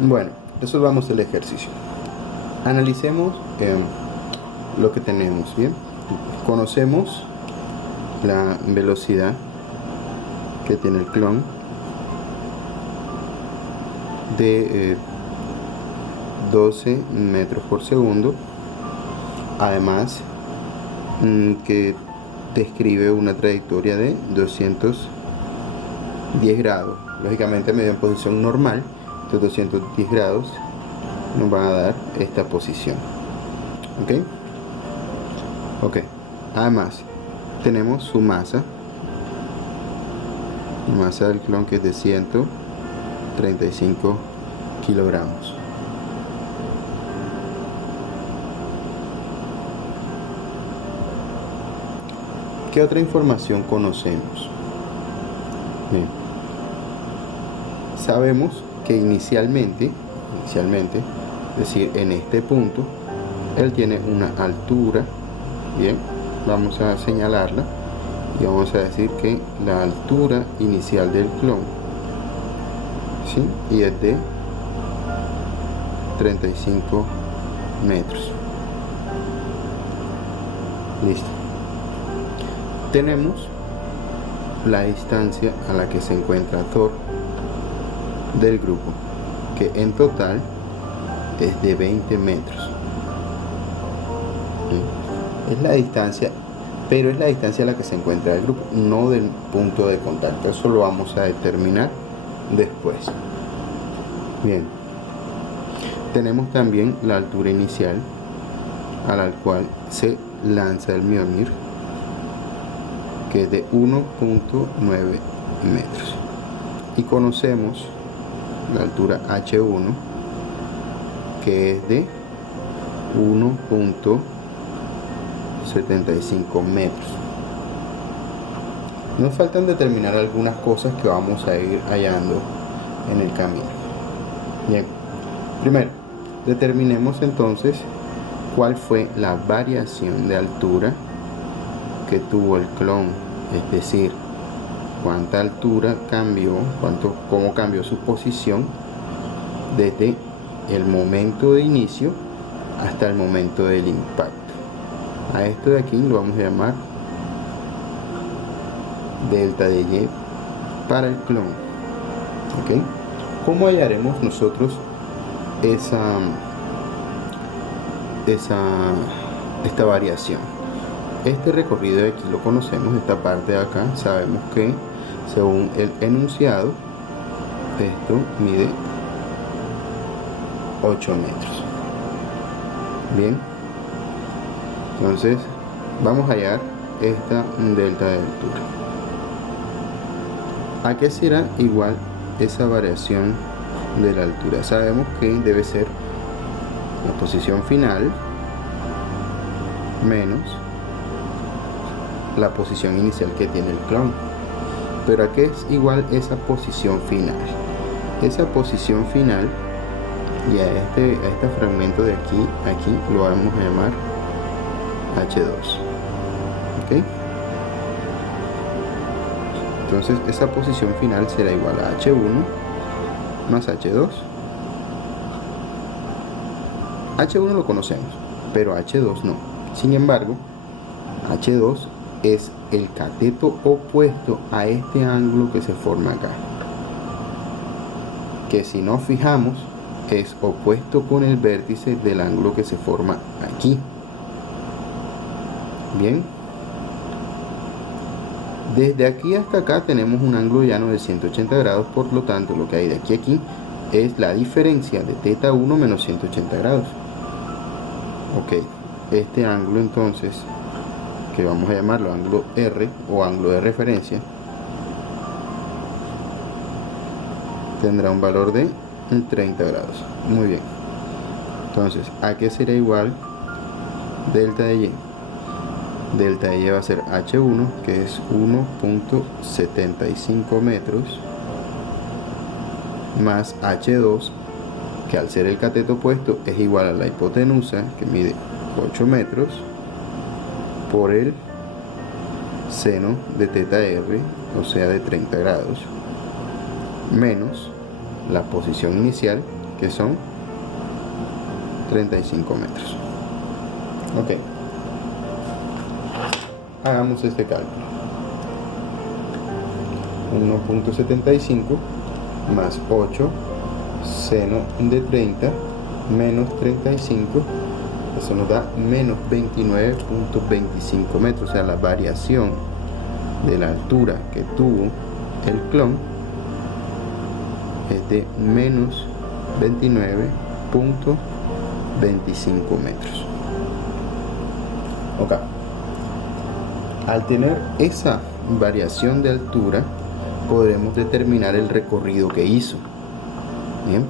Bueno, resolvamos el ejercicio. Analicemos lo que tenemos, ¿bien? Conocemos la velocidad que tiene el clon de 12 metros por segundo. Además, que describe una trayectoria de 210 grados. Lógicamente, medio en posición normal, estos 210 grados nos van a dar esta posición. Ok. Además, tenemos su masa. La masa del clon, que es de 135 kilogramos. ¿Qué otra información conocemos? Bien. Sabemos que inicialmente, es decir, en este punto, él tiene una altura. Bien, vamos a señalarla y vamos a decir que la altura inicial del clon, ¿sí? Y es de 35 metros. Listo. Tenemos la distancia a la que se encuentra Thor del grupo, que en total es de 20 metros. Es la distancia, pero es la distancia a la que se encuentra el grupo, no del punto de contacto. Eso lo vamos a determinar después. Bien, tenemos también la altura inicial a la cual se lanza el Mjolnir, que es de 1.9 metros, y conocemos la altura H1, que es de 1.75 metros. Nos faltan determinar algunas cosas que vamos a ir hallando en el camino. Bien, primero determinemos entonces cuál fue la variación de altura que tuvo el clon, es decir, cuánta altura cambió, cómo cambió su posición desde el momento de inicio hasta el momento del impacto. A esto de aquí lo vamos a llamar delta de Y para el clon. ¿Ok? ¿Cómo hallaremos nosotros esta variación? Este recorrido de aquí lo conocemos, esta parte de acá, sabemos que según el enunciado, esto mide 8 metros. Bien, entonces vamos a hallar esta delta de altura. ¿A qué será igual esa variación de la altura? Sabemos que debe ser la posición final menos la posición inicial que tiene el clon. Pero ¿a qué es igual esa posición final? Esa posición final, y a este fragmento de aquí lo vamos a llamar H2. ¿Ok? Entonces esa posición final será igual a H1 más H2. H1 lo conocemos, pero H2 no. Sin embargo, H2 es el cateto opuesto a este ángulo que se forma acá, que si nos fijamos es opuesto con el vértice del ángulo que se forma aquí. Bien, desde aquí hasta acá tenemos un ángulo llano de 180 grados, por lo tanto lo que hay de aquí a aquí es la diferencia de θ1 menos 180 grados. Ok, este ángulo entonces, que vamos a llamarlo ángulo R o ángulo de referencia, tendrá un valor de 30 grados. Muy bien, entonces ¿a qué será igual delta de Y? Delta de Y va a ser H1, que es 1.75 metros, más H2, que al ser el cateto opuesto es igual a la hipotenusa, que mide 8 metros, por el seno de θr, o sea de 30 grados, menos la posición inicial, que son 35 metros. Ok, hagamos este cálculo. 1.75 más 8 seno de 30 menos 35, eso nos da menos 29.25 metros. O sea, la variación de la altura que tuvo el clon es de menos 29.25 metros. Ok, al tener esa variación de altura podremos determinar el recorrido que hizo. Bien,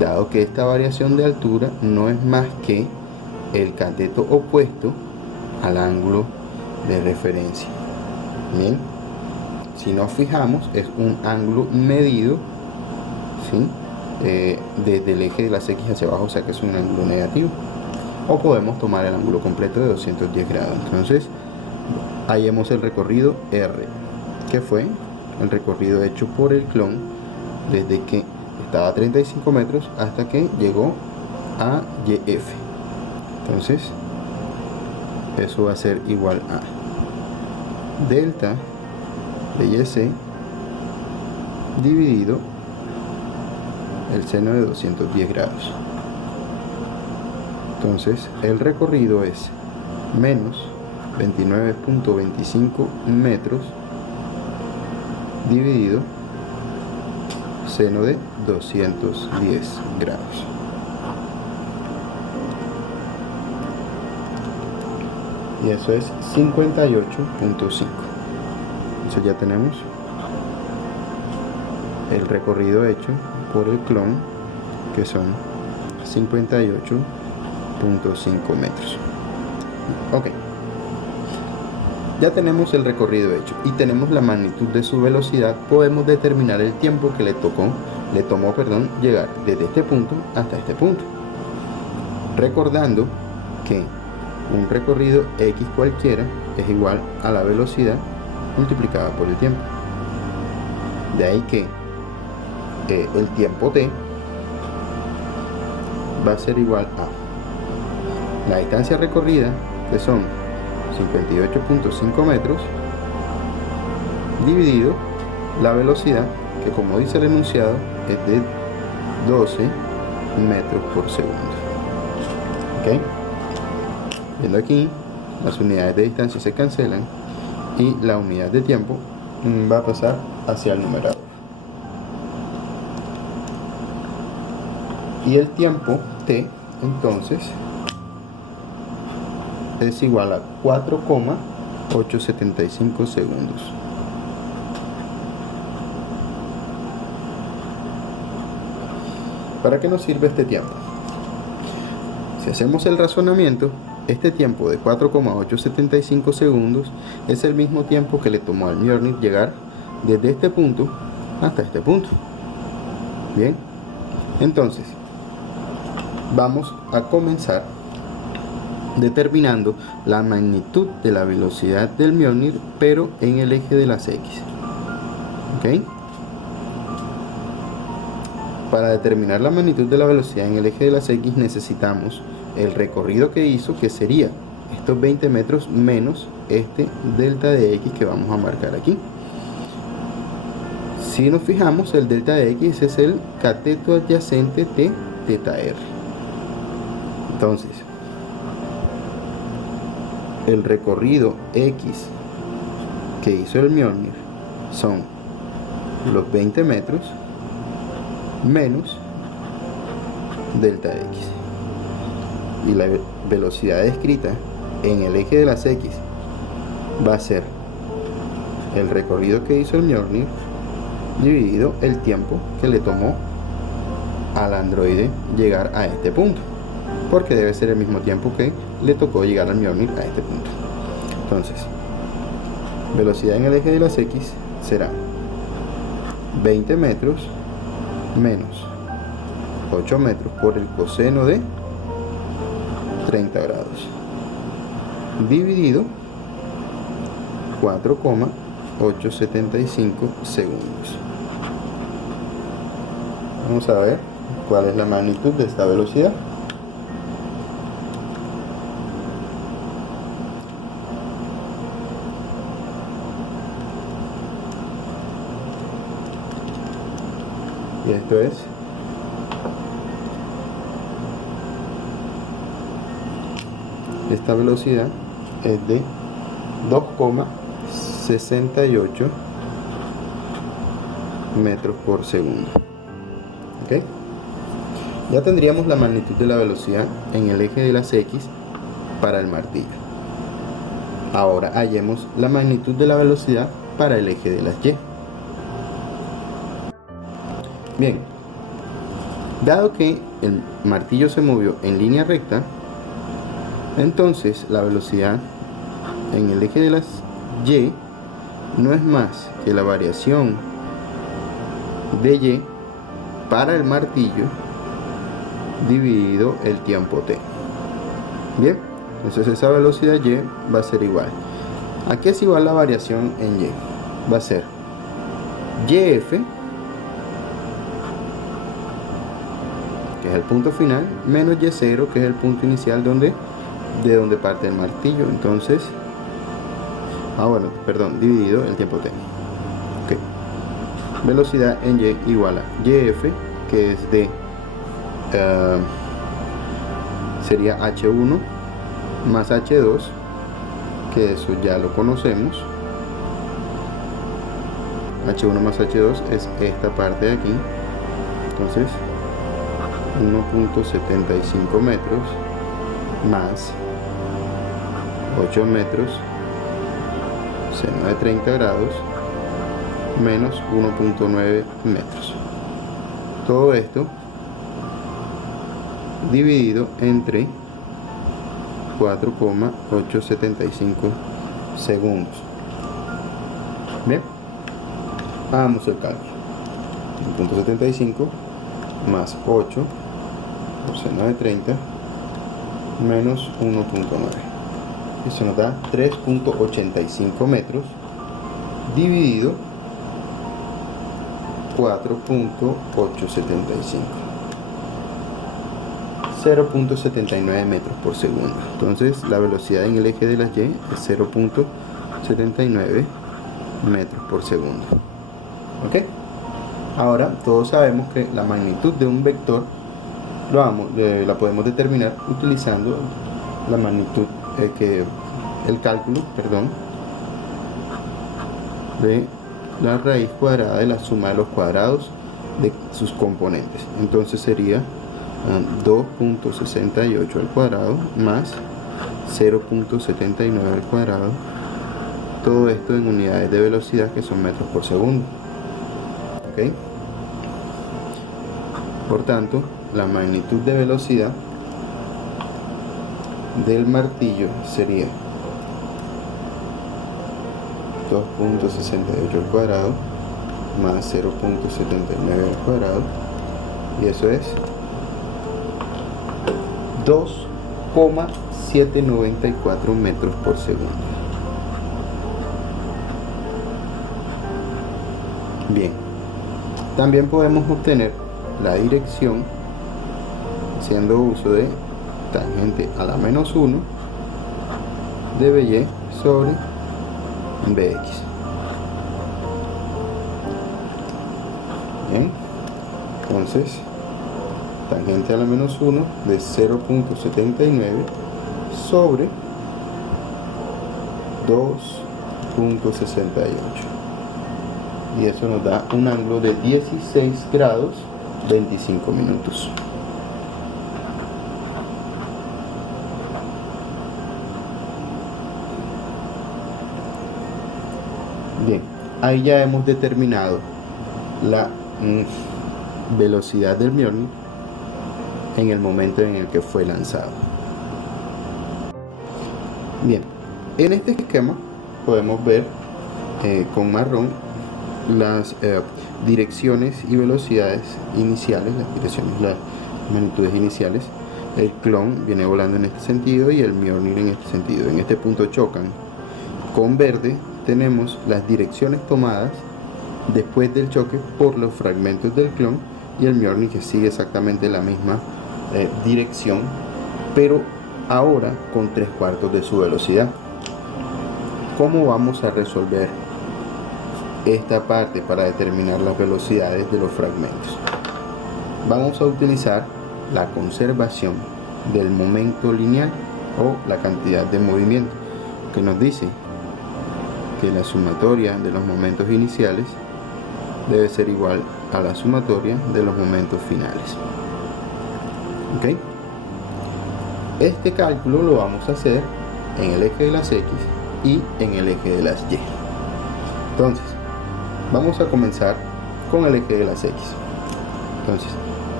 dado que esta variación de altura no es más que el cateto opuesto al ángulo de referencia. Bien, si nos fijamos, es un ángulo medido, ¿sí? Desde el eje de las X hacia abajo, o sea que es un ángulo negativo. O podemos tomar el ángulo completo de 210 grados. Entonces, hallemos el recorrido R, que fue el recorrido hecho por el clon desde que estaba a 35 metros hasta que llegó a YF. Entonces, eso va a ser igual a delta de YC dividido el seno de 210 grados. Entonces, el recorrido es menos 29.25 metros dividido seno de 210 grados. Y eso es 58.5. Entonces ya tenemos el recorrido hecho por el clon, que son 58.5 metros. Ok, ya tenemos el recorrido hecho y tenemos la magnitud de su velocidad. Podemos determinar el tiempo que le tomó llegar desde este punto hasta este punto, recordando que un recorrido X cualquiera es igual a la velocidad multiplicada por el tiempo. De ahí que el tiempo t va a ser igual a la distancia recorrida, que son 58.5 metros, dividido la velocidad, que como dice el enunciado es de 12 metros por segundo. ¿Ok? Viendo aquí, las unidades de distancia se cancelan y la unidad de tiempo va a pasar hacia el numerador. Y el tiempo t entonces es igual a 4,875 segundos. ¿Para qué nos sirve este tiempo? Si hacemos el razonamiento, este tiempo de 4,875 segundos es el mismo tiempo que le tomó al Mjolnir llegar desde este punto hasta este punto. Bien, entonces vamos a comenzar determinando la magnitud de la velocidad del Mjolnir, pero en el eje de las X. ¿Ok? Para determinar la magnitud de la velocidad en el eje de las X necesitamos el recorrido que hizo, que sería estos 20 metros menos este delta de X que vamos a marcar aquí. Si nos fijamos, el delta de X es el cateto adyacente de teta R. Entonces, el recorrido X que hizo el Mjolnir son los 20 metros menos delta X, y la velocidad descrita en el eje de las X va a ser el recorrido que hizo el Mjolnir dividido el tiempo que le tomó al androide llegar a este punto, porque debe ser el mismo tiempo que le tocó llegar al Mjolnir a este punto. Entonces, velocidad en el eje de las X será 20 metros menos 8 metros por el coseno de 30 grados dividido 4,875 segundos. Vamos a ver. ¿Cuál es la magnitud de esta velocidad? Y esto es esta velocidad es de 2,68 metros por segundo. ¿Ok? Ya tendríamos la magnitud de la velocidad en el eje de las X para el martillo. Ahora hallemos la magnitud de la velocidad para el eje de las Y. Bien, dado que el martillo se movió en línea recta, entonces la velocidad en el eje de las Y no es más que la variación de Y para el martillo dividido el tiempo t. Bien, entonces esa velocidad Y va a ser igual. ¿A qué es igual la variación en Y? Va a ser YF, que es el punto final, menos Y0, que es el punto inicial de donde parte el martillo. Entonces, dividido el tiempo t. Okay. Velocidad en Y igual a YF, que es de sería H1 más H2, que eso ya lo conocemos. H1 más H2 es esta parte de aquí. Entonces 1.75 metros más 8 metros seno de 30 grados menos 1.9 metros. Todo esto dividido entre 4,875 segundos. Bien, hagamos el cálculo. 1.75 más 8 por seno de 30 menos 1.9. Eso nos da 3.85 metros dividido 4.875. 0.79 metros por segundo. Entonces la velocidad en el eje de las Y es 0.79 metros por segundo. ¿Ok? Ahora todos sabemos que la magnitud de un vector la podemos determinar utilizando la magnitud el cálculo de la raíz cuadrada de la suma de los cuadrados de sus componentes. Entonces sería 2.68 al cuadrado más 0.79 al cuadrado, todo esto en unidades de velocidad que son metros por segundo. ¿Ok? Por tanto, la magnitud de velocidad del martillo sería 2.68 al cuadrado más 0.79 al cuadrado, y eso es 2,794 metros por segundo. Bien, también podemos obtener la dirección haciendo uso de tangente a la menos 1 de BY sobre BX. Bien, entonces tangente a la menos 1 de 0.79 sobre 2.68, y eso nos da un ángulo de 16 grados 25 minutos. Bien, ahí ya hemos determinado la velocidad del Mjolnir en el momento en el que fue lanzado. Bien, en este esquema podemos ver con marrón las direcciones y velocidades iniciales, las magnitudes iniciales. El clon viene volando en este sentido y el Mjolnir en este sentido. En este punto chocan. Con verde tenemos las direcciones tomadas después del choque por los fragmentos del clon y el Mjolnir, que sigue exactamente la misma dirección, pero ahora con 3/4 de su velocidad. ¿Cómo vamos a resolver esta parte para determinar las velocidades de los fragmentos? Vamos a utilizar la conservación del momento lineal o la cantidad de movimiento, que nos dice que la sumatoria de los momentos iniciales debe ser igual a la sumatoria de los momentos finales. ¿Ok? Este cálculo lo vamos a hacer en el eje de las X y en el eje de las Y. Entonces, vamos a comenzar con el eje de las X. Entonces,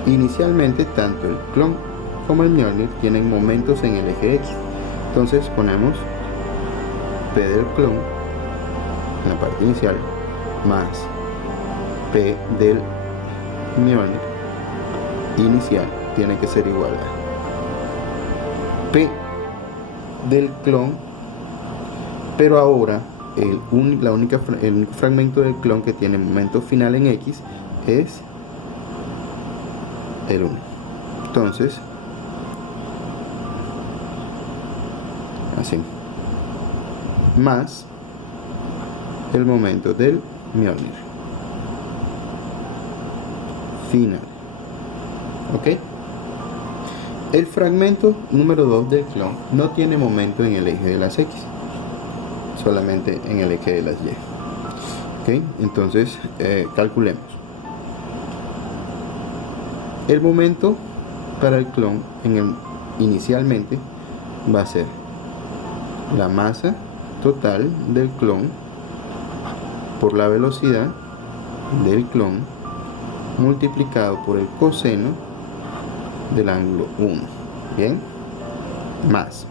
inicialmente tanto el clon como el Mjolnir tienen momentos en el eje X. Entonces ponemos P del clon en la parte inicial más P del Mjolnir inicial tiene que ser igual a P del clon, pero ahora el único fragmento del clon que tiene momento final en X es el 1. Entonces, así, más el momento del Mjolnir final. ¿Ok? El fragmento número 2 del clon no tiene momento en el eje de las X, solamente en el eje de las Y. ¿Ok? Entonces, calculemos. El momento para el clon inicialmente va a ser la masa total del clon por la velocidad del clon multiplicado por el coseno del ángulo 1. Bien, más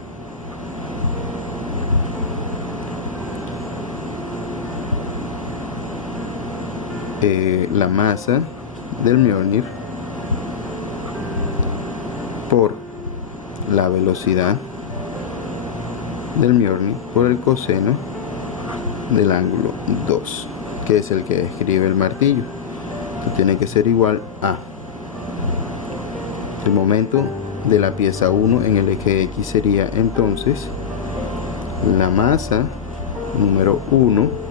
la masa del Mjolnir por la velocidad del Mjolnir por el coseno del ángulo 2, que es el que describe el martillo. Esto tiene que ser igual a el momento de la pieza 1 en el eje X sería entonces la masa número 1,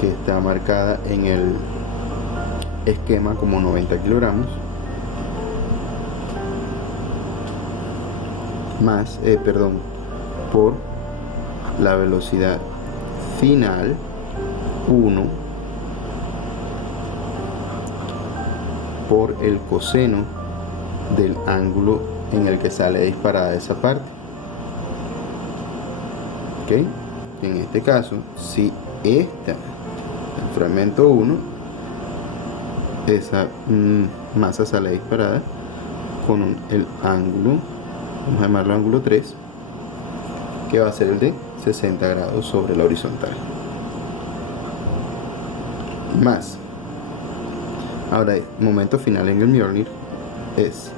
que está marcada en el esquema como 90 kilogramos, más, por la velocidad final 1 por el coseno del ángulo en el que sale disparada esa parte. ¿Ok? En este caso, si el fragmento 1, esa masa sale disparada con el ángulo, vamos a llamarlo ángulo 3, que va a ser el de 60 grados sobre la horizontal. Más, ahora el momento final en el Mjolnir es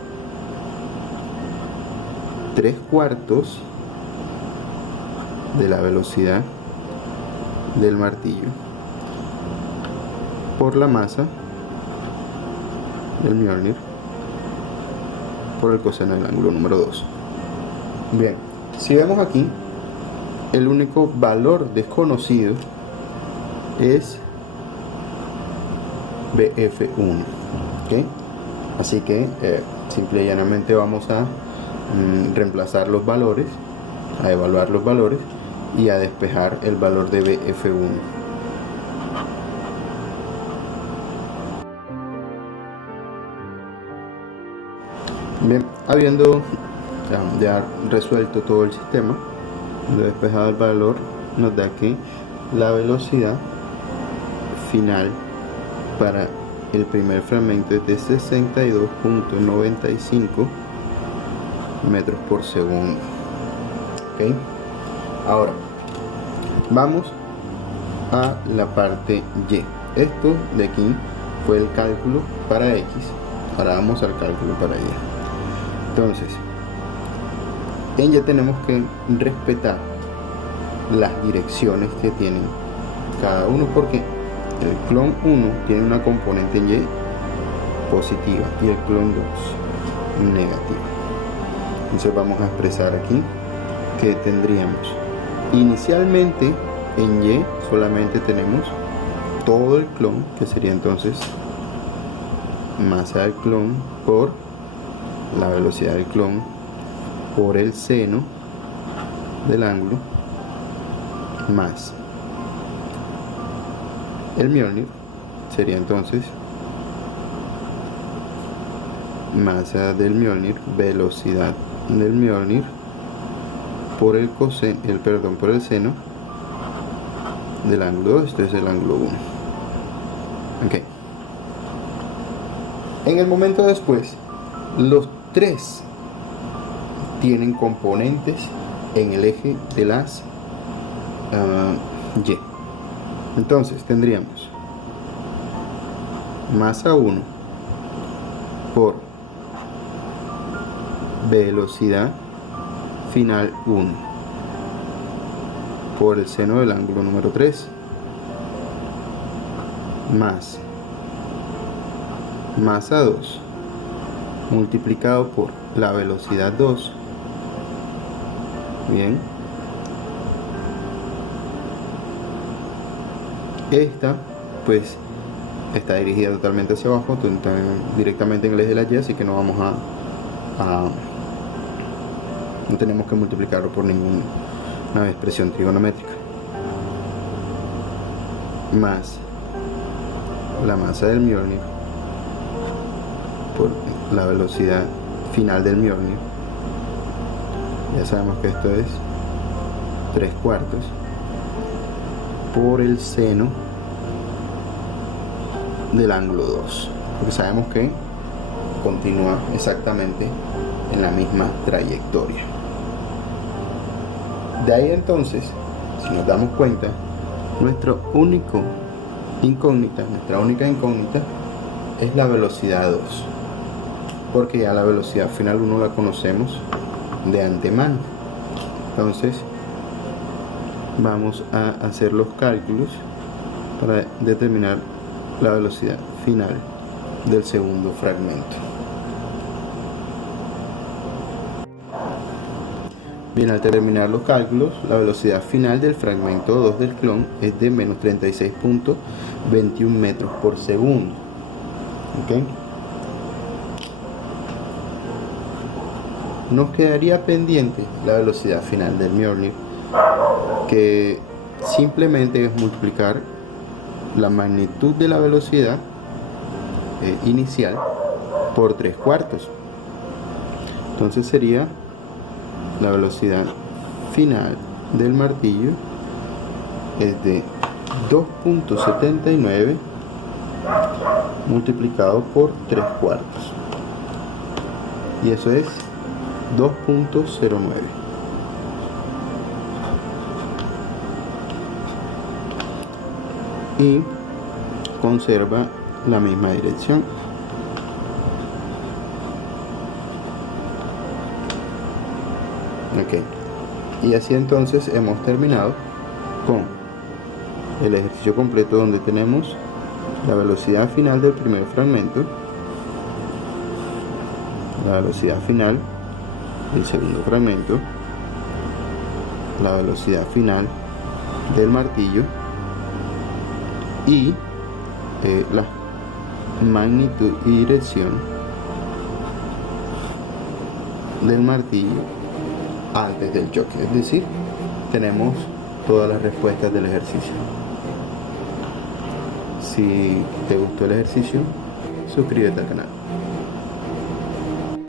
3/4 de la velocidad del martillo por la masa del Mjolnir por el coseno del ángulo número 2. Bien, si vemos aquí, el único valor desconocido es BF1. ¿Okay? Así que simple y llanamente vamos a reemplazar los valores, a evaluar los valores y a despejar el valor de BF1. Bien, habiendo ya resuelto todo el sistema, despejado el valor, nos da que la velocidad final para el primer fragmento es de 62.95 metros por segundo. ¿Okay? Ahora vamos a la parte Y. Esto de aquí fue el cálculo para X. Ahora vamos al cálculo para Y. Entonces, en Y tenemos que respetar las direcciones que tienen cada uno, porque el clon 1 tiene una componente en Y positiva y el clon 2 negativa. Entonces vamos a expresar aquí que tendríamos inicialmente en Y solamente tenemos todo el clon, que sería entonces masa del clon por la velocidad del clon por el seno del ángulo más el Mjolnir, sería entonces masa del Mjolnir, velocidad del Mjolnir por el por el seno del ángulo 2, esto es el ángulo 1. Ok. En el momento después, los tres tienen componentes en el eje de las Y. Entonces tendríamos masa 1 por velocidad final 1 por el seno del ángulo número 3 más masa 2 multiplicado por la velocidad 2. Bien, esta pues está dirigida totalmente hacia abajo, directamente en el eje de la Y, así que no vamos no tenemos que multiplicarlo por ninguna expresión trigonométrica, más la masa del Mjolnir por la velocidad final del Mjolnir. Ya sabemos que esto es 3/4 por el seno del ángulo 2, porque sabemos que continúa exactamente en la misma trayectoria. De ahí entonces, si nos damos cuenta, nuestra única incógnita es la velocidad 2, porque ya la velocidad final 1 la conocemos de antemano. Entonces vamos a hacer los cálculos para determinar la velocidad final del segundo fragmento. Bien, al terminar los cálculos, la velocidad final del fragmento 2 del clon es de menos 36.21 metros por segundo. ¿Okay? Nos quedaría pendiente la velocidad final del Mjolnir, que simplemente es multiplicar la magnitud de la velocidad inicial por 3/4. Entonces sería la velocidad final del martillo es de 2.79 multiplicado por 3/4, y eso es 2.09. Y conserva la misma dirección. Ok, y así entonces hemos terminado con el ejercicio completo, donde tenemos la velocidad final del primer fragmento, la velocidad final del segundo fragmento, la velocidad final del martillo y la magnitud y dirección del martillo antes del choque. Es decir, tenemos todas las respuestas del ejercicio. Si te gustó el ejercicio, suscríbete al canal.